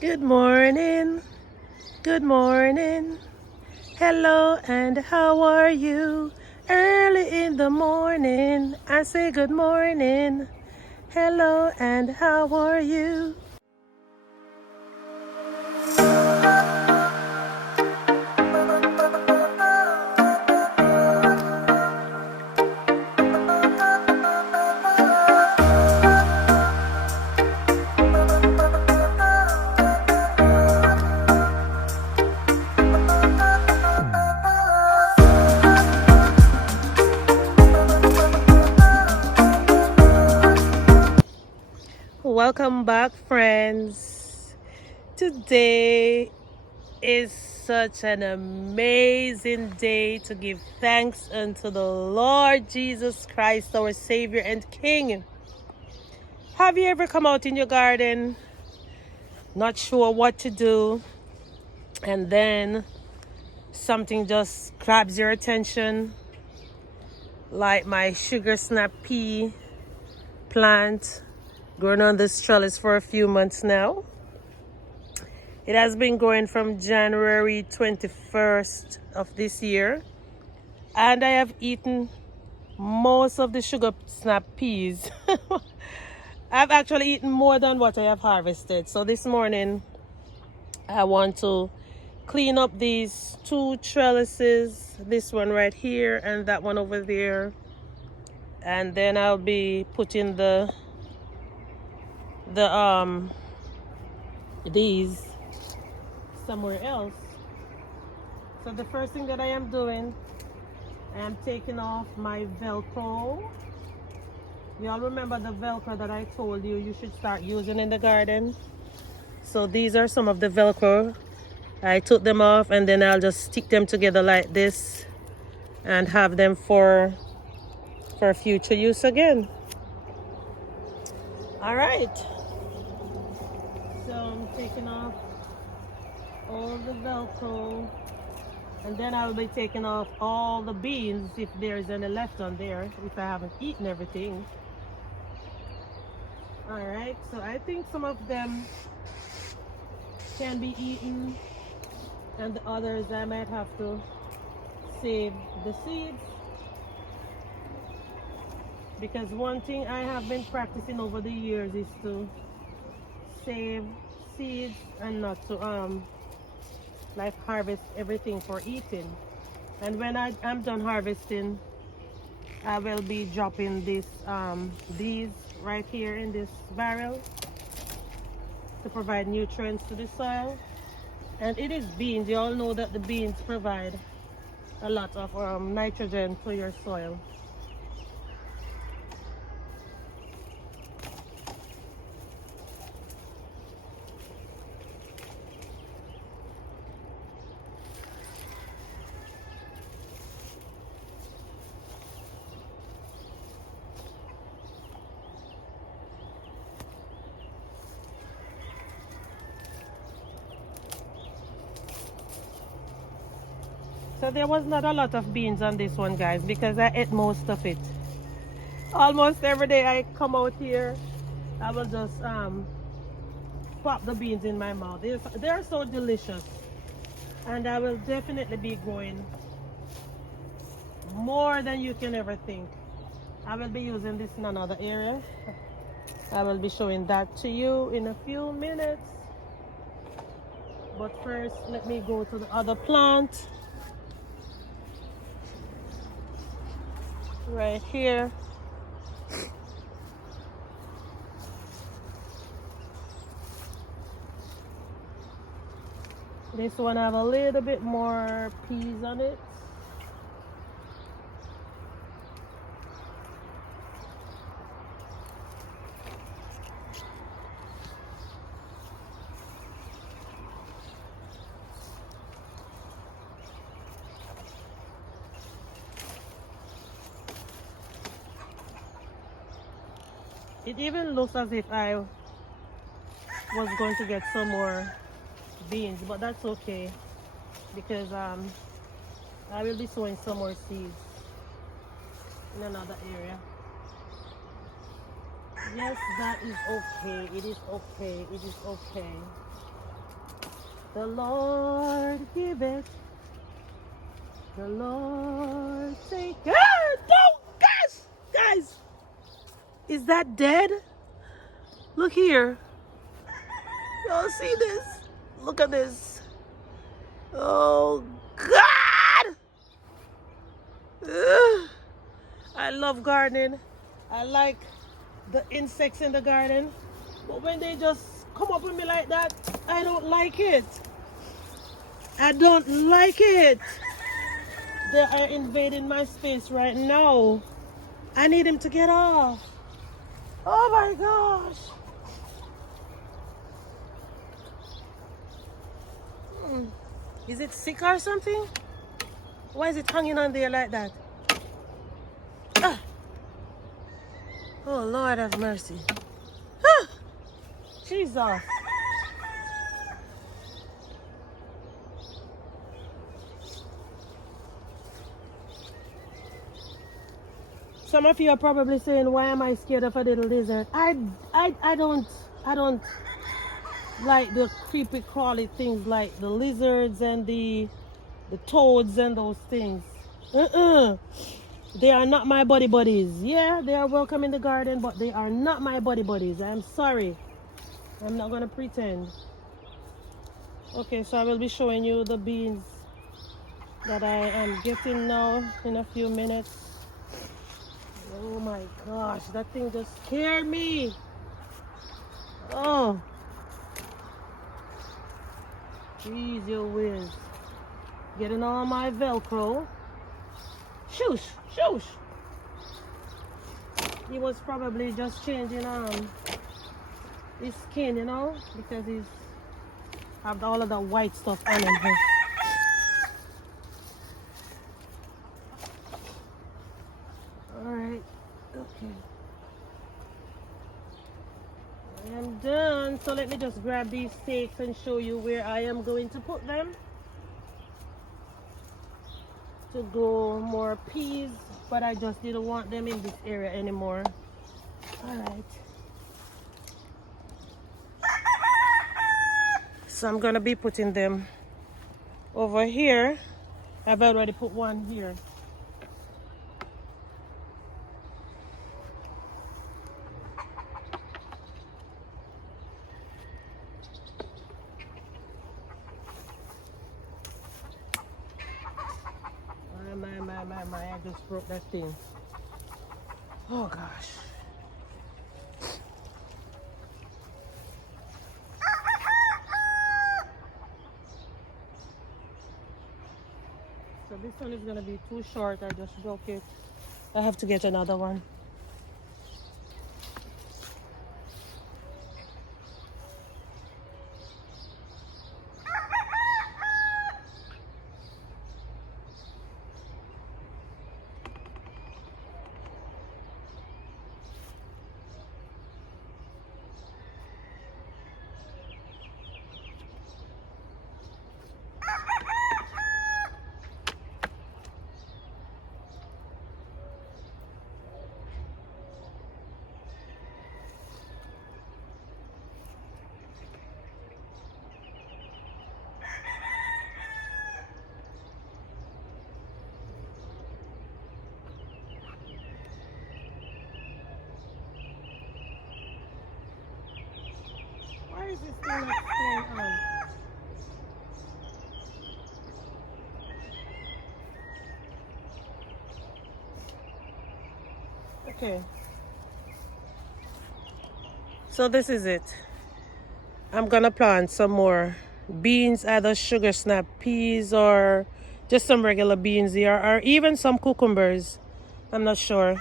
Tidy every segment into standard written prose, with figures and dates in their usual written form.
Good morning, good morning. Hello, and how are you? Early in the morning, I say good morning. Hello, and how are you? Welcome back, friends. Today is such an amazing day to give thanks unto the Lord Jesus Christ, our Savior and King. Have you ever come out in your garden, not sure what to do, and then something just grabs your attention, like my sugar snap pea plant growing on this trellis for a few months now? It has been growing from January 21st of this year, and I have eaten most of the sugar snap peas. I've actually eaten more than what I have harvested. So this morning I want to clean up these two trellises, this one right here and that one over there, and then I'll be putting these somewhere else. So the first thing that I am doing, I am taking off my Velcro. Y'all remember the Velcro that I told you should start using in the garden? So these are some of the Velcro. I took them off, and then I'll just stick them together like this and have them for future use again. All right. So I'm taking off all the Velcro, and then I'll be taking off all the beans if there's any left on there, if I haven't eaten everything. All right, so I think some of them can be eaten, and the others I might have to save the seeds, because one thing I have been practicing over the years is to save seeds and not to like harvest everything for eating. And when I'm done harvesting, I will be dropping these right here in this barrel to provide nutrients to the soil. And it is beans. You all know that the beans provide a lot of nitrogen to your soil. So there was not a lot of beans on this one, guys, because I ate most of it. Almost every day I come out here, I will just pop the beans in my mouth. They're so delicious, and I will definitely be growing more than you can ever think. I will be using this in another area. I will be showing that to you in a few minutes. But first, let me go to the other plant right here. This one have a little bit more peas on it. It even looks as if I was going to get some more beans, but that's okay, because I will be sowing some more seeds in another area. Yes, that is okay. It is okay. It is okay. The Lord give it. The Lord take it. No, gosh, guys, is that dead? Look here. Y'all see this? Look at this. Oh God! Ugh. I love gardening. I like the insects in the garden, but when they just come up with me like that, I don't like it. I don't like it. They are invading my space right now. I need him to get off. Oh my gosh. Is it sick or something? Why is it hanging on there like that? Ah. Oh Lord have mercy. Ah. Jesus. Some of you are probably saying, why am I scared of a little lizard? I don't like the creepy crawly things like the lizards and the toads and those things. They are not my buddy buddies. Yeah, they are welcome in the garden, but they are not my buddy buddies. I'm sorry. I'm not gonna pretend. Okay, so I will be showing you the beans that I am getting now in a few minutes. Oh my gosh, that thing just scared me. Oh, jeez, you whiz. Getting all my Velcro. Shoosh, shoosh. He was probably just changing his skin, you know, because he's have all of that white stuff on him here. Alright, okay. I am done. So let me just grab these stakes and show you where I am going to put them. To grow more peas, but I just didn't want them in this area anymore. Alright. So I'm gonna be putting them over here. I've already put one here. My, I just broke that thing. Oh gosh. So this one is gonna be too short. I just broke it. I have to get another one. Why is this thing not staying on? Okay. So this is it. I'm gonna plant some more beans, either sugar snap peas or just some regular beans here, or even some cucumbers. I'm not sure.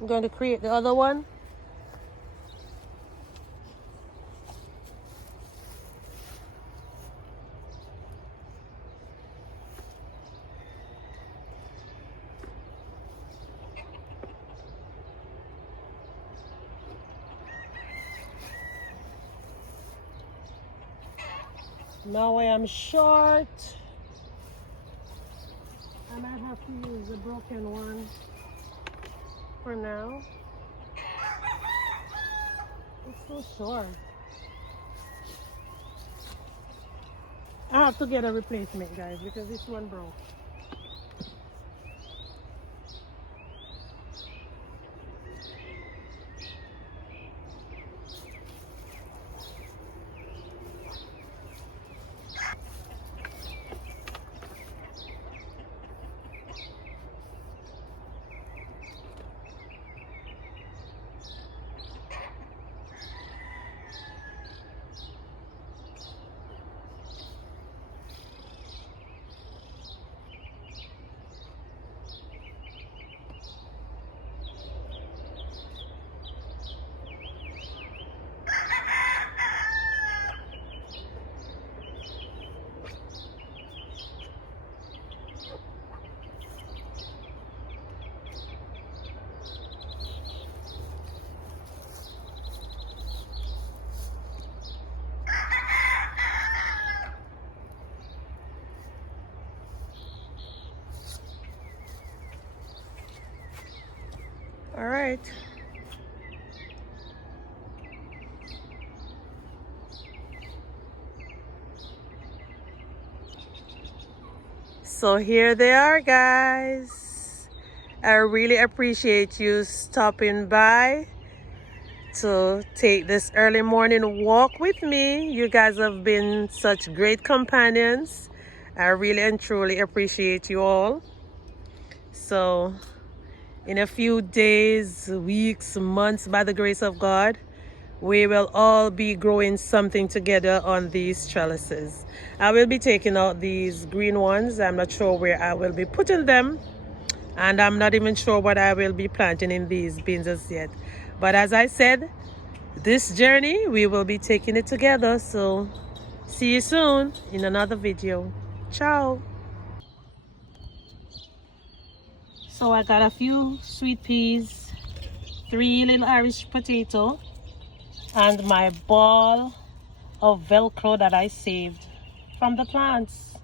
I'm going to create the other one. Now I am short. I might have to use the broken one for now. It's so short. I have to get a replacement, guys, because this one broke. All right. So here they are, guys. I really appreciate you stopping by to take this early morning walk with me. You guys have been such great companions. I really and truly appreciate you all. So in a few days, weeks, months, by the grace of God, we will all be growing something together on these trellises. I will be taking out these green ones. I'm not sure where I will be putting them, and I'm not even sure what I will be planting in these bins as yet. But as I said, this journey, we will be taking it together. So see you soon in another video. Ciao. So I got a few sweet peas, 3 little Irish potato, and my ball of Velcro that I saved from the plants.